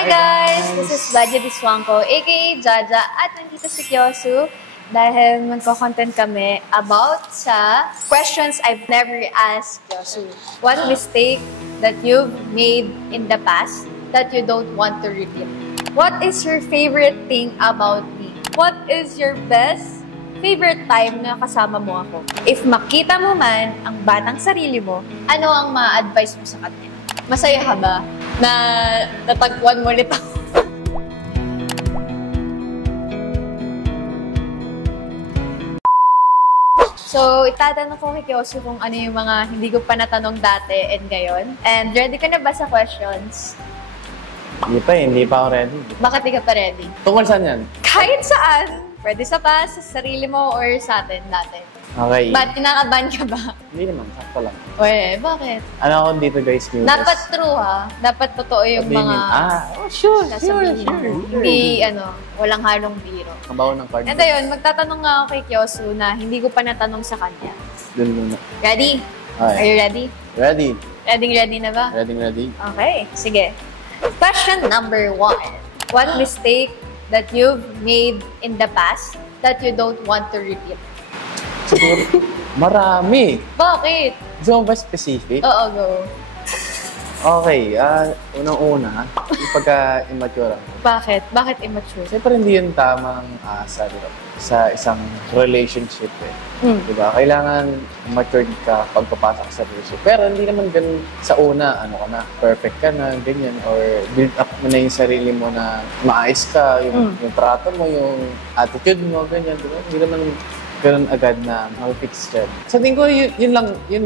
Hi guys! This is Baja Diswangko, aka Jaja, at nandito si Kyosu dahil magko-content kami about sa questions I've never asked Kyosu. One mistake that you've made in the past that you don't want to repeat. What is your favorite thing about me? What is your best favorite time na kasama mo ako? If makita mo man ang batang sarili mo, ano ang ma-advise mo sa kanya? Masaya ka ba na natagpuan mo ulit ako? So, itatanong ko kay Kyosu kung ano yung mga hindi ko pa natanong dati and ngayon. And ready ka na ba sa questions? Hindi pa ako ready. Bakit di ka pa ready? Tungkol saan yan? Kahit saan. Pwede sa past, sa sarili mo, or sa atin dati. Okay. Ba't kinakabahan ka ba? Hindi naman, sakto lang. Bakit? Ano ako dito guys, new Dapat true ha. Dapat totoo yung mga sure. Hindi, walang halong biro. Kabaw ng card. And ayun, magtatanong nga ako kay Kyosu na hindi ko pa natanong sa kanya. Dun muna. Ready? Okay. Are you ready? Ready. Ready na ba? Ready. Okay, sige. Question number 1. One mistake that you've made in the past that you don't want to repeat? Siguro, marami. Bakit? Gusto mo ba specific? Oo, go. Okay, unang-una, yung pagka-immature ako. Bakit? Bakit immature? Siyempre hindi yun tamang asa sa isang relationship Diba? Kailangan matured ka pagpapasok sa relationship. Pero hindi naman ganun sa una, perfect ka na, ganyan, or build up mo na yung sarili mo na maayos ka, yung trato mo, yung attitude mo, ganyan, diba? Hindi naman ganun agad na mag-fix yan. Sa tingin ko, yun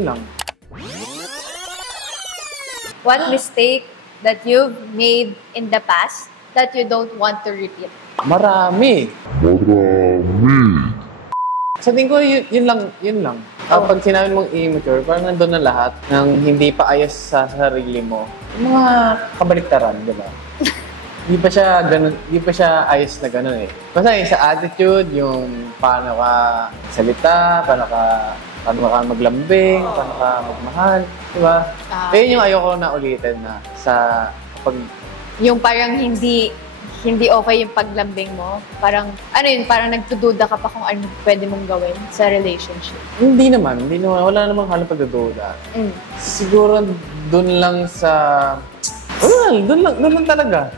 lang. One mistake that you've made in the past that you don't want to repeat? Marami. Sa tingin ko, yun lang. Pag sinabi mong immature, parang nandun na lahat ng hindi pa ayos sa sarili mo. Yung mga kabaliktaran, di ba? Hindi pa siya ayos na gano'n eh. Basta yung sa attitude, yung paano ka salita, paano ka maglambing, paano ka magmahal, di ba? Kaya yung ayoko na ulitin na sa pag... Yung parang hindi okay yung paglambing mo? Parang, parang nagtududa ka pa kung ano pwede mong gawin sa relationship? Hindi naman. Wala namang halang pagdududa. Siguro, dun lang sa... Dun lang talaga.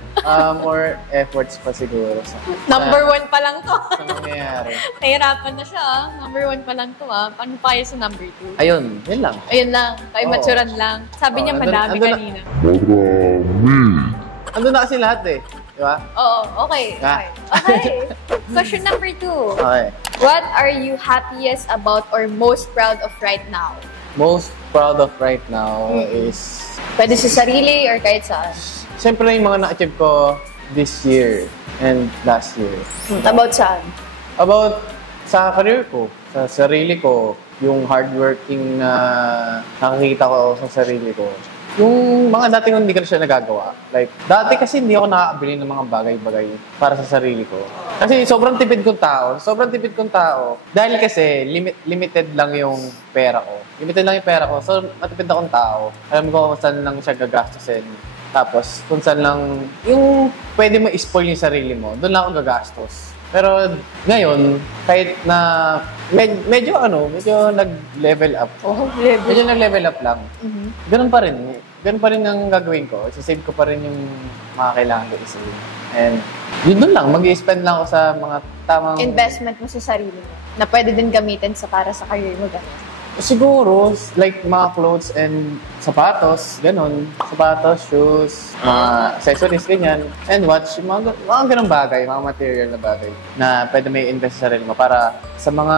More efforts pa siguro. Number 1 pa lang to. Sa nangyayari. Nahirapan na siya. Number 1 pa lang to. Paano pa sa number 2? Ayun, yun lang. Ayun lang. Kaimaturan lang. Sabi niya madami kanina. Andun na kasi lahat eh. Di ba? Oo, okay. Question number 2. Okay. What are you happiest about or most proud of right now? Most proud of right now is... Pwede sa sarili or kahit saan? Siyempre yung mga na-achieve ko this year and last year. About saan? About sa career ko, sa sarili ko, yung hardworking na nakikita ko sa sarili ko. Yung mga dati hindi ko siya nagagawa. Like, dati kasi hindi ako nakakabili ng mga bagay-bagay para sa sarili ko. Kasi sobrang tipid kong tao. Dahil kasi limited lang yung pera ko. So, matipid akong tao. Alam ko kung saan lang siya gagastusin. Tapos, kung saan lang, yung pwede mo i-spoil yung sarili mo, doon lang ako gagastos. Pero ngayon, kahit na medyo nag-level up. Medyo nag-level up lang. Ganun pa rin ang gagawin ko. Isasave ko pa rin yung mga kailangan ko isave. And yun doon lang, mag-i-spend lang ako sa mga tamang... Investment mo sa sarili mo na pwede din gamitin para sa career mo, gano'n. Siguro, like mga clothes and sapatos, ganun. Sapatos, shoes, mga accessories, ganyan. And watch, mga ganun bagay, mga material na bagay na pwede may invest sa sarili mo para sa mga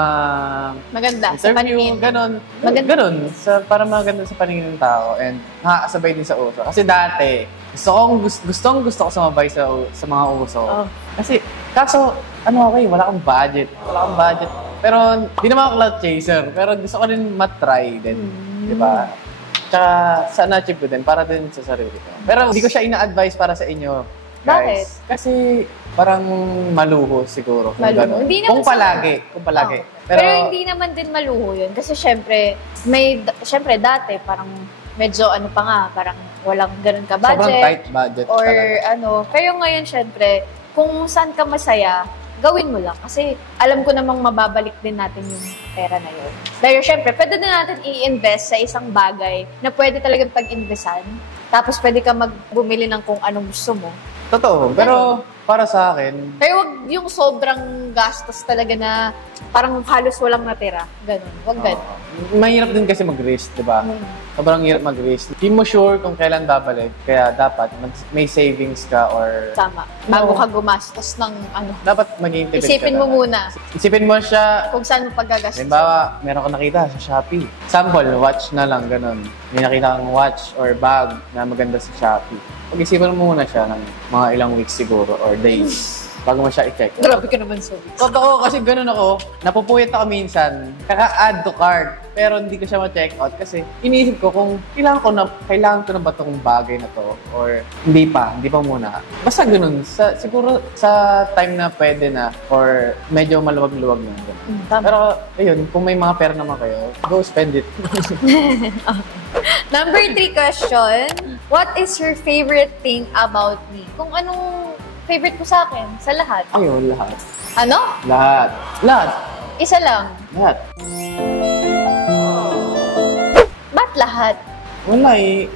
maganda, interview, sa paningin. Ganun. Para maganda sa paningin ng tao and nakakasabay din sa uso. Kasi dati, gusto ko sumabay sa mga uso. Kasi, wala akong budget. Pero, hindi naman ako clout chaser. Pero gusto ko rin matry din. Di ba? Tsaka, sa na-achieve ko din, para din sa sarili ko. Pero, hindi ko siya ina-advise para sa inyo, guys. Bakit? Kasi, parang maluho siguro. Hindi naman kung palagi. Pero, hindi naman din maluho yun. Kasi, syempre, dati, parang medyo ano pa nga, parang walang ganun ka budget. Sobrang tight budget or talaga. Pero ngayon, syempre, kung saan ka masaya, gawin mo lang. Kasi alam ko namang mababalik din natin yung pera na yun. Pero syempre, pwede din natin i-invest sa isang bagay na pwede talagang pag-investan. Tapos pwede ka magbumili ng kung anong gusto mo. Totoo. Pero para sa akin, pero wag yung sobrang gastos talaga na parang halos walang natira. Ganun. Wag ganun. Mahirap din kasi mag-risk, di ba? Sobrang hirap mag-risk. Hindi mo sure kung kailan babalik. Kaya dapat may savings ka or... Tama. Bago ka gumastos ng ano. Dapat maging tipid ka. Isipin mo muna. Isipin mo siya. Kung saan mo paggagastos. Halimbawa, meron ka nakita sa Shopee. Sample, watch na lang, ganun. May nakita kang watch or bag na maganda sa Shopee. Pag-isipan mo muna siya ng mga ilang weeks siguro or days bago mo siya i-check. Grabe ka naman sa weeks. Totoo, kasi ganun ako. Napupuyat ako minsan. Kaka-add to cart. Pero hindi ko siya ma-check out kasi iniisip ko kung kailangan ko na ba itong bagay na to or hindi pa muna. Basta ganun. Siguro sa time na pwede na or medyo maluwag-luwag na. Pero ayun, kung may mga pera naman kayo, go spend it. Number 3 question. What is your favorite thing about me? Kung anong favorite ko sa akin, sa lahat. Ayun, lahat. Ano? Lahat. Isa lang. Lahat. Ba't lahat? Wala eh.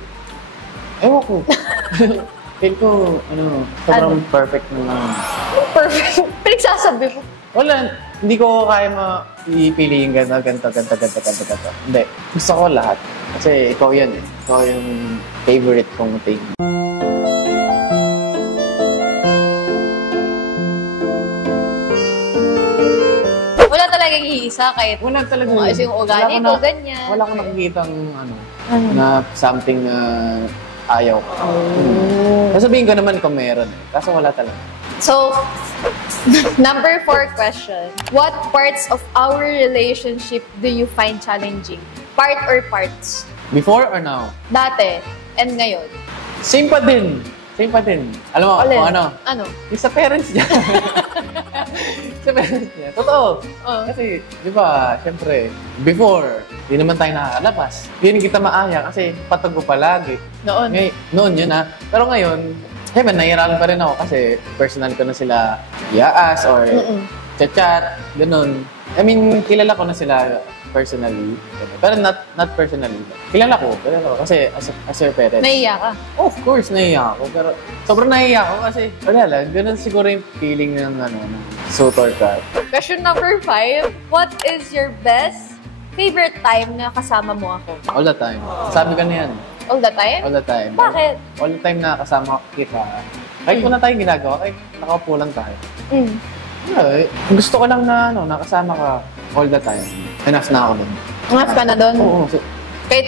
Ewan ko. Feel ko, sobrang perfect na lang. Perfect. Pinagsasabi mo. Wala, hindi ko kaya ipili yung ganito. Hindi. Gusto ko lahat. Kasi ikaw yan eh. Ikaw yung favorite kong thing. Wala talagang iisa kahit Wala talaga. kasi yung ugali ko, ganyan. Wala akong nakikitang na something na ayaw ko. Sasabihin ko naman kung meron eh. Kaso wala talaga. So, number 4 question. What parts of our relationship do you find challenging? Part or parts? Before or now? Dati and ngayon. Same pa din. Alam mo, Alin? kung ano? Ano? Yung sa parents niya. Sa parents niya. Totoo. Kasi, di ba, syempre, before, di naman tayo nakakalabas. Hindi kita maaya kasi patag ko palagi. Noon yun ha. Pero ngayon, syempre, nahihirapan pa rin ako kasi personal ko na sila i-aas or chat, ganun. I mean, kilala ko na sila personally. Pero not personally. Kilala ko kasi as your parent. Naiiyak ka? Of course, naiiyak ako. Pero sobrang naiiyak ako kasi wala lang. Ganun siguro yung feeling ng suitor ka. Question number 5. What is your best favorite time na kasama mo ako? All the time. Sabi ko na yan. All the time? All the time. Bakit? All the time na kasama kita. Kahit wala tayong ginagawa, kahit nakaupo lang tayo. Gusto ko lang na nakasama ka all the time. Enough na ako dun. Enough ka na dun? Oo. Kahit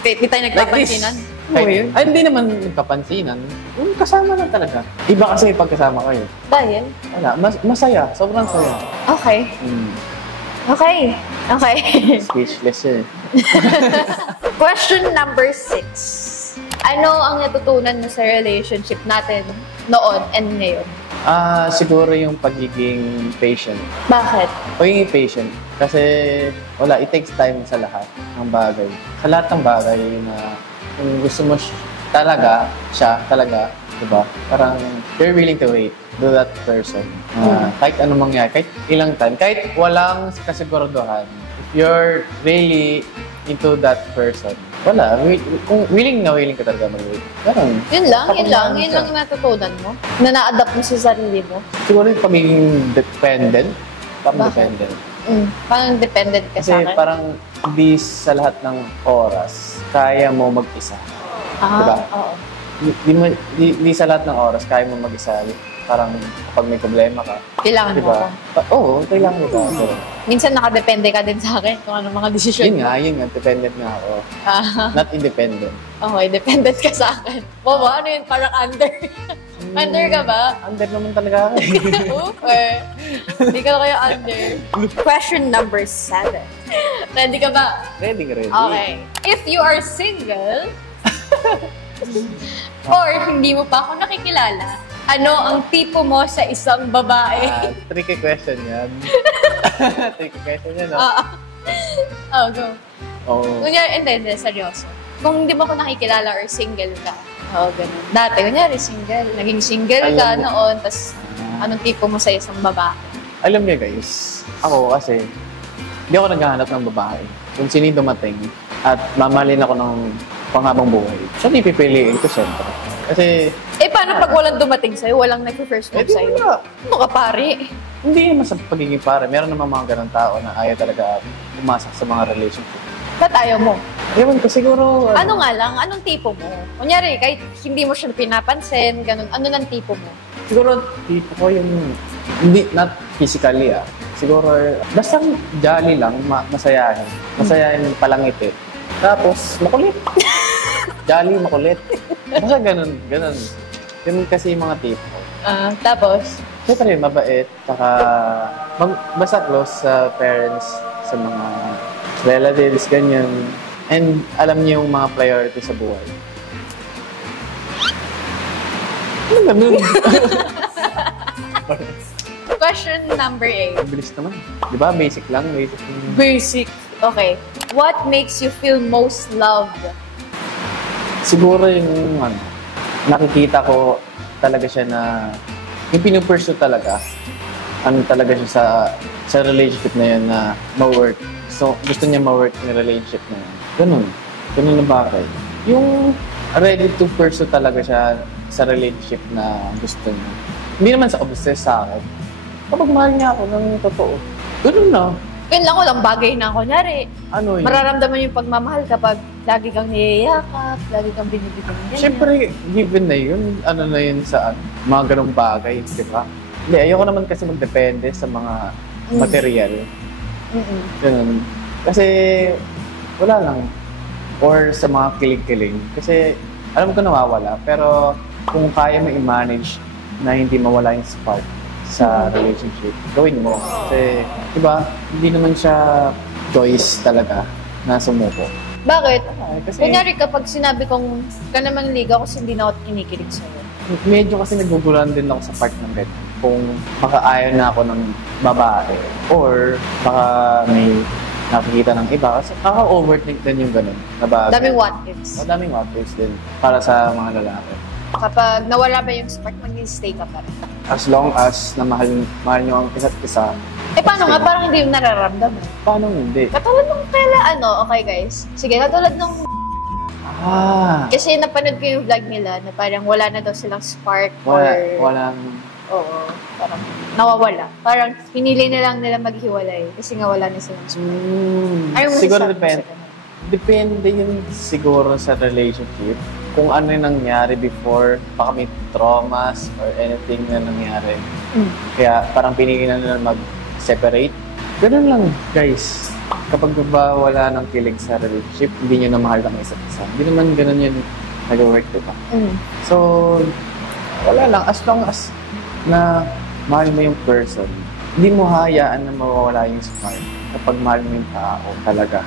di tayo nagpapansinan? Ay, hindi naman nagpapansinan. Kasama lang talaga. Iba kasi pagkasama kayo. Dahil? Wala. Masaya. Sobrang saya. Okay. Okay. Speechless eh. Question number 6. Ano ang natutunan mo sa relationship natin noon and ngayon? Siguro yung pagiging patient. Bakit? Pagiging patient. Kasi, it takes time sa lahat ng bagay. Sa lahat ng bagay na kung gusto mo talaga, diba? Parang, you're willing to wait to that person. Kahit anong mangyari, kahit ilang time, kahit walang kasiguraduhan, if you're really into that person, kung willing ka talaga mag-wait. Parang, yun lang yung natutunan mo? Na na-adapt mo sa sarili mo? Siguro yung pagiging dependent. Parang dependent. Parang dependent ka Kasi sa akin? parang hindi sa lahat ng oras kaya mo mag-isa. Diba? Oo. Di sa lahat ng oras kaya mo mag-isa. Parang kapag may problema ka. Kailangan mo ako. Oo, kailangan mo ako. Minsan nakadepende ka din sa akin kung anong mga desisyon Yun nga. Dependent nga ako. Not independent. Okay, dependent ka sa akin. Bobo, ano yun? Parang under. Under ka ba? Under naman talaga ako. Okay. Hindi ka kaya under. Question number 7. Ready ka ba? Ready. Okay. If you are single, or hindi mo pa ako nakikilala, ano ang tipo mo sa isang babae? Tricky question yan. Tricky question yan, no? Go. Oo. Kunyari, hindi, seryoso. Kung hindi mo ako nakikilala or single ka. Oo, ganun. Dati, kunyari, single. Naging single ka noon, tas anong tipo mo sa isang babae? Alam niyo guys, ako kasi, hindi ako naghahanap ng babae. Kung sino yung dumating at mamahalin ako ng panghabang buhay, siya di pipiliin ko syempre. Kasi, Paano pag walang dumating sa'yo, walang nag-first move sa'yo? wala. Ano ka, pare? Hindi naman sa pagiging pare. Meron naman mga ganang tao na ayaw talaga pumasok sa mga relationship. Ba't ayaw mo? Ewan ko, siguro... Ano nga lang, anong tipo mo? Kunyari, kahit hindi mo siya pinapansin, ganun, ano ng tipo mo? Siguro, tipo ko yung... Hindi, not physically Siguro, basta jolly lang, masayahin. Masayahin palangiti. Tapos, makulit. Jolly, makulit. Basta ganun. Yun kasi yung mga tipo ko. Tapos? Siyempre, mabait. Saka, basta close sa parents, sa mga relatives, ganyan. And alam niyo yung mga priority sa buhay. Ano ganun? Question number 8. Bilis naman. Di ba? Basic lang. Basic. Okay. What makes you feel most loved? Siguro yung nakikita ko talaga siya na yung pinupursue talaga. Ano talaga siya sa relationship na yun na ma-work. So, gusto niya ma-work yung relationship na yun. Ganun na bagay. Yung ready to pursue talaga siya sa relationship na gusto niya. Hindi naman sa obsess sa akin. Kapag mahal niya ako ng totoo, ganun na. Yun lang, walang bagay na. Kunyari, Ano yun? mararamdaman yung pagmamahal kapag lagi kang niyayakap, lagi kang binibigyan ng ganyan. Siyempre, given na yun. Ano na yun sa mga ganung bagay, di ba? Hindi, ayoko naman kasi magdepende sa mga material. Ganun. Kasi, wala lang. Or sa mga kilig-kilig. Kasi, alam ko nawawala. Pero, kung kaya mo i-manage na hindi mawala yung spark sa relationship, gawin mo. Kasi, di ba, hindi naman siya choice talaga na sumuko. Bakit? Kasi, Kunyari kapag sinabi kong ka naman liga kasi hindi na ako kinikilig sa'yo. medyo kasi naguguluhan din ako sa part ng ganyan. Kung baka ayaw na ako ng babae or baka may nakikita ng iba. Kasi kaka-overthink din yung ganun na bagay. Daming what ifs. Daming what ifs din para sa mga lalaki. Kapag nawala ba yung spark, mag-stay ka pa rin. As long as na mahal nyo ang isa't isa. Paano nga? Parang hindi yung nararamdaman. Paano hindi? Katulad nung okay guys. Sige, katulad nung kasi napanood ko yung vlog nila na parang wala na daw silang spark Walang... Oo, parang nawawala. Parang hinili na lang nila maghiwalay kasi nga wala na silang spark. Ayaw mo siguro sasabi depende. sa ganun. Depende yun siguro sa relationship. Kung ano yung nangyari before, baka may traumas or anything na nangyari. Kaya parang pinili na nila mag-separate. Ganun lang, guys. Kapag ba wala ng kilig sa relationship, hindi nyo na mahal ang isa't isa. Hindi naman ganun yun nag-work, diba? So, wala lang. As long as na mahal mo yung person, hindi mo hayaan na mawawala yung spark kapag mahal mo yung tao talaga.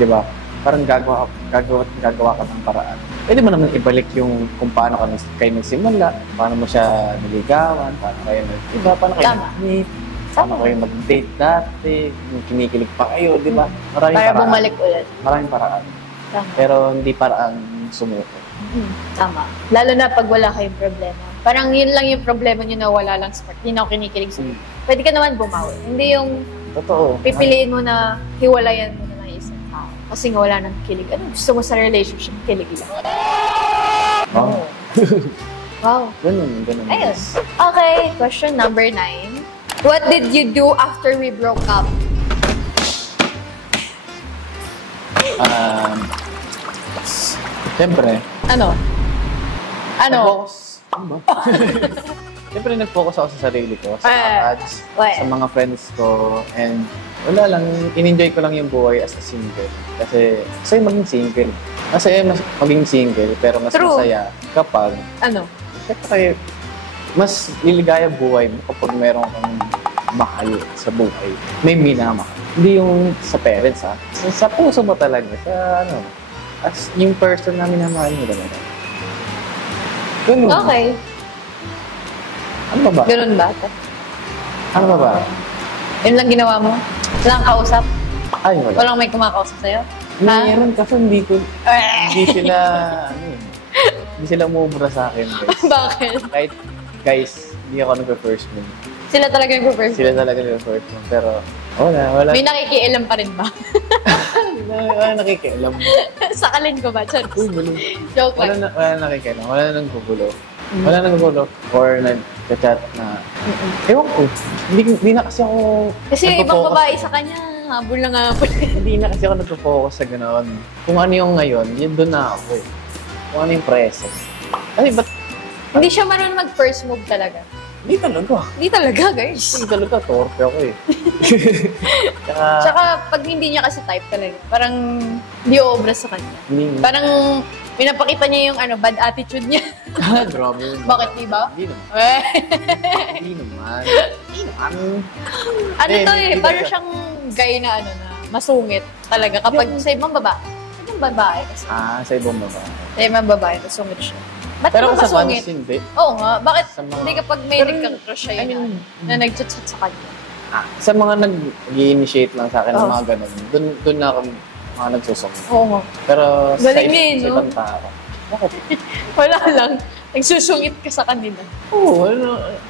Diba? Parang gagawa ka ng paraan. Pwede mo naman ibalik yung kung paano kayo nagsimula, paano mo siya niligawan, paano kayo nag-meet, paano kayo mag-date dati, yung kinikilig pa kayo, di ba? Maraming para paraan. bumalik ulit. Maraming paraan. Tama. Pero hindi paraan sumuko. Tama. Lalo na pag wala kayong problema. Parang yun lang yung problema nyo na wala lang spark. Hindi na ako kinikilig sa'yo. Pwede ka naman bumawi. Hindi yung Totoo. pipiliin mo na hiwalayan mo na ng isang tao. Kasi nga wala nang kilig. Ano gusto mo sa relationship? Kilig lang. Wow. Wow. Ganun. Ayun. Okay, question number 9. What did you do after we broke up? Siyempre. Ano? Nag-focus. Ano ba? Siyempre, nag-focus ako sa sarili ko, sa ads, sa mga friends ko, and wala lang, in-enjoy ko lang yung buhay as a single. Kasi, masaya maging single. Masaya maging single, pero mas masaya kapag, siyempre, mas liligaya buhay mo kapag meron kang mahal sa buhay. May minamahal. Hindi yung sa parents, ha? Sa puso mo talaga, sa as yung person na minamahal mo talaga. Ganun. Okay. Ano ba ba? Ganun ba? Ano ba ba? Yun lang ginawa mo? Walang kausap? Ay, wala. Walang may kumakausap sa'yo? Meron kasi hindi sila umubra sa akin, guys. Bakit? Kahit, guys, hindi ako nag-first moon. Sila talaga nag-first. Sila talaga nag-first moon. Pero, wala. May nakikialam pa rin ba? Wala nakikialam. Sakalin ko ba? Charot. Uy, gulo. Joke lang. Wala nakikialam. Wala nang gugulo. Wala nang gugulo. Or nag-chat na, ewan ko. Hindi na kasi ako Kasi yung ibang babae sa kanya, habol na nga po. Hindi na kasi ako nag-focus sa gano'n. Kung ano yung ngayon, yun doon na ako. Kung ano yung present. Kasi ba't... Hindi siya marunong mag-first move talaga. Hindi talaga. Hindi talaga, guys. Hindi talaga. Torpe ako eh. Tsaka pag hindi niya kasi type talaga, parang hindi obra sa kanya. Parang pinapakita niya yung bad attitude niya. Grabe. Bakit, di ba? Hindi naman. Hindi naman. Parang siyang guy na na masungit talaga kapag sa ibang babae. Sa ibang babae kasi. Sa ibang babae. Sa ibang babae, masungit siya. Ba't Pero naman sa masungit? fans, hindi. Oo nga. Bakit Mga... hindi kapag may nagka-crush siya na nag-chat sa kanya? Sa mga nag-i-initiate lang sa akin ng mga ganun, doon na ako mga nagsusok. Oo nga. Pero sa ibang tao. Bakit? Wala lang. Nagsusungit ka sa kanila. Oo,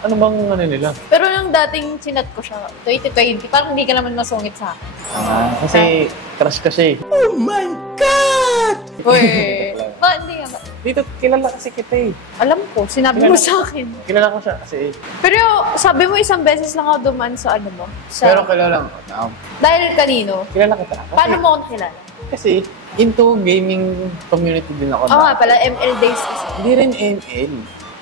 ano bang nila? Pero nung dating sinat ko siya, 2020, parang hindi ka naman masungit sa akin. Kasi crush ka siya eh. Oh my God! Uy! Hindi nga ba? Dito, kilala kasi kita eh. Alam ko, sinabi mo sa akin. Kilala ko siya kasi Pero sabi mo isang beses lang ako dumaan sa mo. Pero kilala ko. Dahil kanino? Kilala kita. Paano mo ako nakilala? Kasi into gaming community din ako. Oo nga pala, ML days kasi. Hindi rin ML.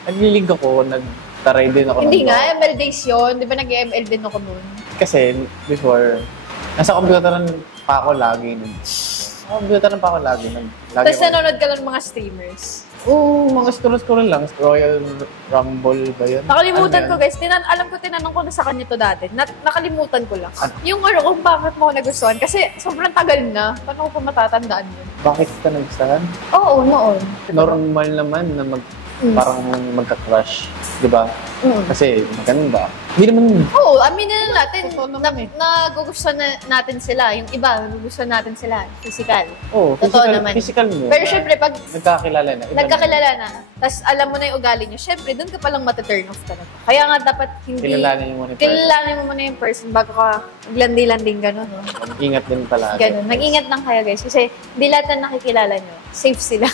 Naglilig ako, nagtaray din ako. Hindi nga, ML days yun. Di ba nag-ML din ako nun? Kasi before, nasa computeran pa ako lagi. Sa computeran pa ako lagi. Tapos nanonood ka lang ng mga streamers. Oo, mga scroll lang. Royal Rumble ba yun? Nakalimutan ko guys. Alam ko, tinanong ko na sa kanya to dati. Nakalimutan ko lang. Yung kung bakit mo ako nagustuhan. Kasi sobrang tagal na. Paano ko pa matatandaan yun? Bakit ka nagustuhan? Oo, noon. Normal naman na parang magka-crush. Di ba? Kasi maganda. Hindi naman... Oo, aminin na natin. Nagugustuhan natin sila. Yung iba, nagugustuhan natin sila. Physical. Oo, Totoo naman. Physical mo. Pero syempre, pag nagkakilala na, tapos alam mo na yung ugali nyo, syempre, doon ka palang mata-turn off talaga. Kaya nga dapat hindi... Kilalanin mo muna yung person bago ka maglandi-landing gano'n. No? Mag-ingat din pala. Ganun. Mag-ingat lang kayo, guys. Kasi hindi lahat na nakikilala nyo, safe sila.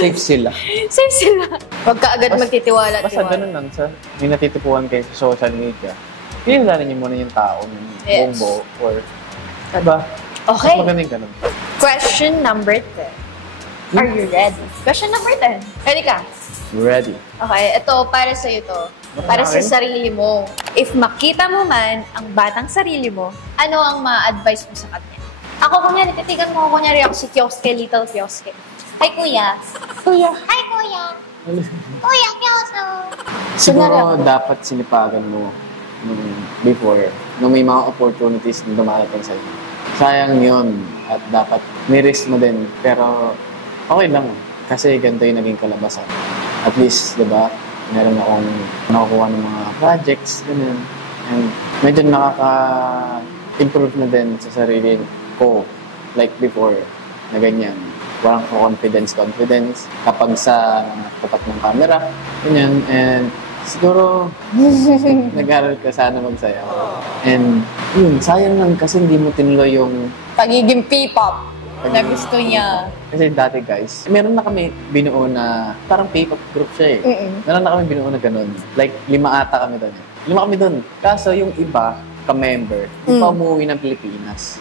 Safe sila. Safe sila. Huwag ka agad magtitiwala. Basta ganun lang. May natitipuan kayo sa social media. Kilalanin niyo muna yung tao, yung buong or... Diba? Okay. Mas magaling ganun. Question number 10. Are you ready? Question number 10. Ready ka? Ready. Okay, ito para sa ito. Para sa sarili mo. If makita mo man ang batang sarili mo, ano ang ma-advise mo sa kanya? Ako, kunyari, titigan mo, kunyari ako si Kioske, Little Kioske. Hi, Kuya. Kuya. Hi, Kuya. Kuya, Kioske. Siguro dapat sinipagan mo before, nung may mga opportunities na dumarating sa'yo. Sayang yun. At dapat ni-risk mo din. Pero okay lang. Kasi ganito yung naging kalabasan. At least, di ba, meron akong nakukuha ng mga projects, ganun. And medyo nakaka-improve na din sa sarili ko. Like before, na ganyan. Walang confidence. Kapag sa tapat ng camera, ganyan. And siguro, nag-aral ka sana magsayaw. And yun, sayang lang kasi hindi mo tinuloy yung pagiging P-pop na gusto niya. Kasi dati guys, meron na kami binuo na parang P-pop group siya eh. Meron na kami binuo na ganun. Like, 5 ata kami doon. 5 kami doon. Kaso yung iba, ka-member, hindi pa umuwi ng Pilipinas.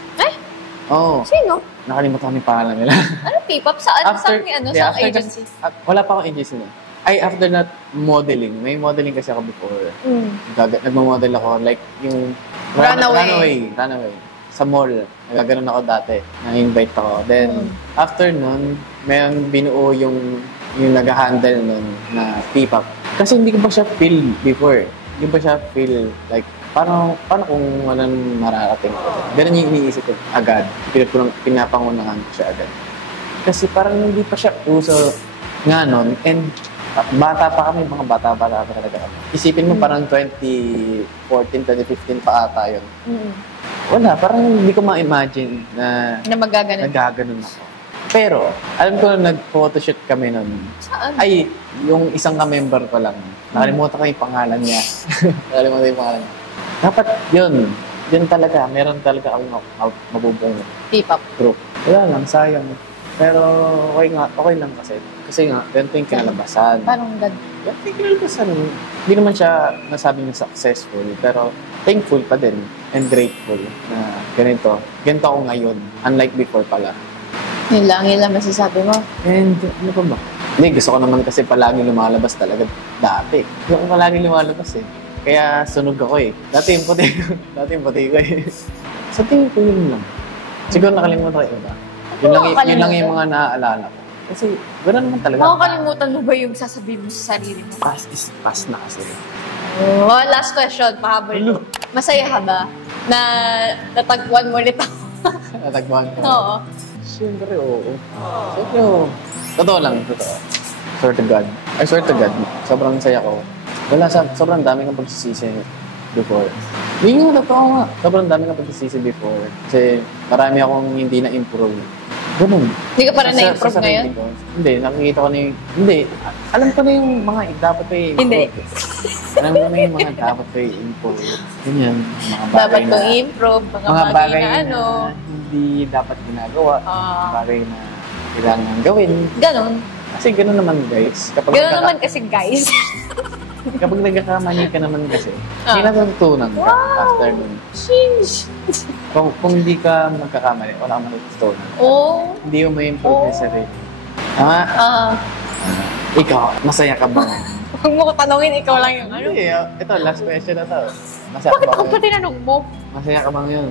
Oo. Sino? Nakalimutan ko yung pangalan nila. Ano P-pop? Saan sa agency? Wala pa akong agency na. Ay, after that, modeling. May modeling kasi ako before. Nagmamodel ako. Like, yung... Runaway. Sa mall. Nagaganon ako dati. Na-invite ako. Then, after nun, may binuo yung nag-handle nun na P-pop. Kasi hindi ko pa siya feel before. Hindi pa siya feel like, paano kung walang mararating ko? Ganun yung iniisip ko agad. Pinapangunahan ko siya agad. Kasi parang hindi pa siya uso nga nun. And bata pa kami, mga bata pa talaga kami. Isipin mo parang 2014, 2015 pa ata yun. Wala, parang hindi ko ma-imagine na Na magaganon. nagaganon ako. Pero, alam ko nag-photoshoot kami nun. Saan? Ay, yung isang ka-member ko lang. Nakalimutan ko yung pangalan niya. Nakalimutan yung pangalan niya. Dapat yun. Yun talaga. Meron talaga akong mabubuong P-pop. group. Wala lang, sayang. Pero okay lang kasi. Kasi nga, ganito yung kinalabasan. Parang ganda. Ganito yung kinalabasan. Hindi naman siya nasabing successful, pero thankful pa din and grateful na ganito. Ganito ako ngayon. Unlike before pala. Yun lang masasabi mo. And ano pa ba? Hindi, gusto ko naman kasi palagi lumalabas talaga dati. Gusto ko palagi lumalabas eh. Kaya sunog ako eh. Dati yung puti ko. Dati yung puti ko eh. Sa tingin ko yun lang. Siguro nakalimutan ko iba. Yun lang yung mga naaalala ko. Kasi gano'n naman talaga. Makakalimutan mo ba yung sasabihin mo sa sarili mo? Past is past na kasi. Oh, last question, pahabol. Masaya ka ba na natagpuan mo ulit ako? Natagpuan ko. Oo. Siyempre, oo. Siyempre, oo. Totoo lang, totoo. Swear to God. I swear to God, sobrang saya ko. Wala, sobrang dami kang pagsisisi before. Hindi nga, totoo nga. Sobrang dami kang pagsisisi before. Kasi marami akong hindi na-improve. Ganun. Hindi ka pa rin na-improve ngayon? Hindi, nakikita ko na yung... Hindi, alam ko na yung mga dapat ko i-improve. Hindi. Alam ko na yung mga dapat ko i-improve. Ganyan. Mga bagay Dapat na... kong i-improve, mga bagay na ano. Hindi dapat ginagawa. Bagay na kailangan gawin. Ganon. Kasi gano'n naman guys. Gano'n naman kasi guys. Kapag nagkakamali ka naman kasi, hindi natutunan ka after nun. Sheesh. Kung hindi ka magkakamali, wala kang matutunan. Oh. Hindi mo may improve yung sarili. Tama? Ikaw, masaya ka ba? Huwag mo ko tanongin, ikaw lang yung ano. Hindi, ito, last question na to. Masaya Bakit ka ba ako pa tinanong mo? Masaya ka ba ngayon?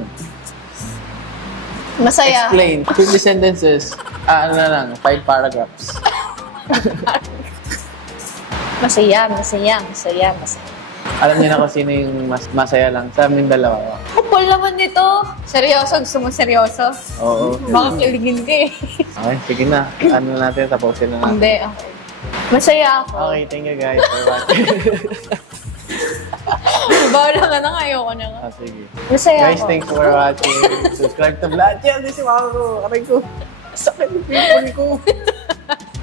Masaya. Explain. 50 sentences. Ano na lang, 5 paragraphs. Masaya. Alam niyo na kung sino yung masaya lang sa aming dalawa. Kapal naman nito. Seryoso? Gusto mo seryoso? Oo. Baka kiligin ka eh. Okay, sige na. Ano natin, tapusin na natin. Hindi, okay. Masaya ako. Okay, thank you guys for watching. Bawala ka na nga, ayoko na nga. Sige. Masaya Guys, ako. thanks for watching. Subscribe to Vlad. Yan, si Mama ko. Aray ko. Sakit yung people ko.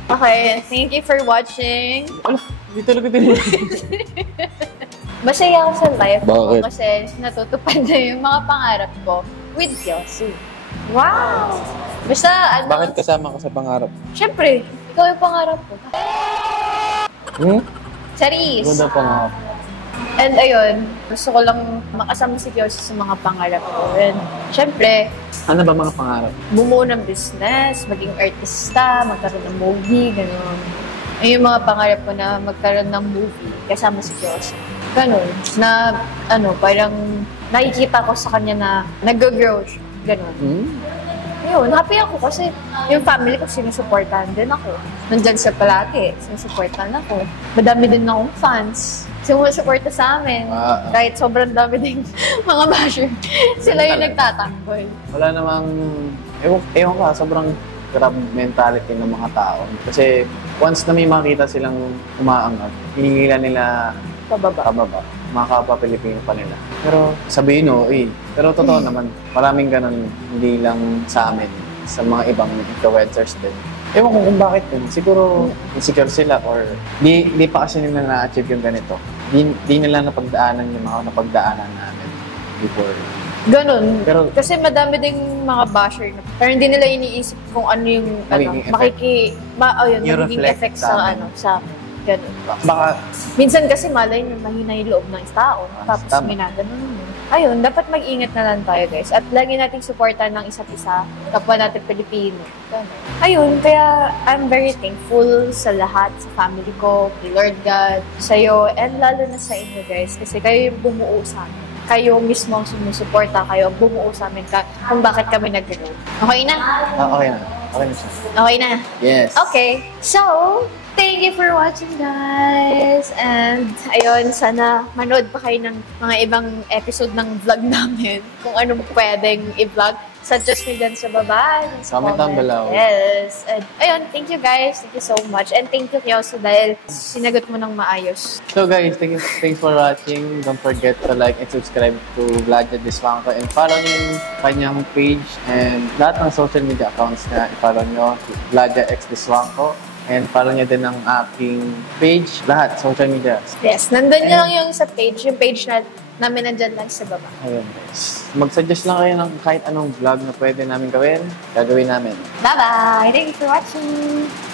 Okay, thank you for watching. Ala, hindi talaga tinigil. Masaya ako sa life ko Bakit? kasi natutupad na yung mga pangarap ko with Yosu. Wow! Basta, ano, Bakit kasama ka sa pangarap? syempre, ikaw yung pangarap ko. Charis! Ganda pangarap. And ayun, gusto ko lang makasama si Yosu sa mga pangarap ko. And syempre, Ano ba mga pangarap? bumuo ng business, maging artista, magkaroon ng movie, gano'n. Ayun yung mga pangarap ko na magkaroon ng movie kasama si Yosu. Ganun. Na, parang nakikita ko sa kanya na nag-grow siya. Ganun. Ayun, happy ako kasi yung family ko sinusuportahan din ako. Nandyan siya palagi, sinusuportahan ako. Madami din akong fans. Sumusuporta sa amin. Kahit sobrang dami din mga basher. Sila yung nagtatanggol. Wala namang... Ewan ka, sobrang grab mentality ng mga tao. Kasi once na may makita silang umaangat, hinihila nila Pababa. mga kapwa-Pilipino pa nila. Pero sabihin pero totoo naman, maraming ganun, hindi lang sa amin, sa mga ibang influencers din. Ewan ko kung bakit din. Siguro insecure sila or di pa kasi nila na-achieve yung ganito. Di nila napagdaanan yung mga napagdaanan namin before. Ganun. Pero- kasi madami ding mga basher na pero hindi nila iniisip kung ano yung Magiging effect. magiging reflect effect sa sa ganun. Baka Minsan kasi malay nyo, mahina yung loob ng tao. Tapos tama. ginaganon mo. Ayun, dapat mag-ingat na lang tayo, guys. At lagi nating supportan ng isa't isa, kapwa natin Pilipino. Ganun. Ayun, kaya I'm very thankful sa lahat, sa family ko, kay Lord God, sa'yo, and lalo na sa inyo, guys. Kasi kayo yung bumuo sa amin. Kayo mismo ang sumusuporta, kayo ang bumuo sa amin kung bakit kami nag-grow. Okay na? okay na. Okay na siya. Okay na? Yes. Okay. So, thank you for watching, guys. And, ayun, sana manood pa kayo ng mga ibang episode ng vlog namin. Kung ano pwedeng i-vlog. suggest nyo dyan sa baba. Comment down below. Yes. And ayun, thank you guys. Thank you so much. And thank you, Kyoso, dahil sinagot mo ng maayos. So guys, thanks for watching. Don't forget to like and subscribe to Vladja Diswangko and follow nyo yung kanyang page and lahat ng social media accounts niya. I-follow nyo, Vladja X Diswangko. And follow nyo din ang aking page, lahat, social media. Yes, nandun nyo lang yung sa page, yung page namin nandyan lang sa baba. Ayun guys. Mag-suggest lang kayo ng kahit anong vlog na pwede namin gawin, gagawin namin. Bye-bye! Thank you for watching!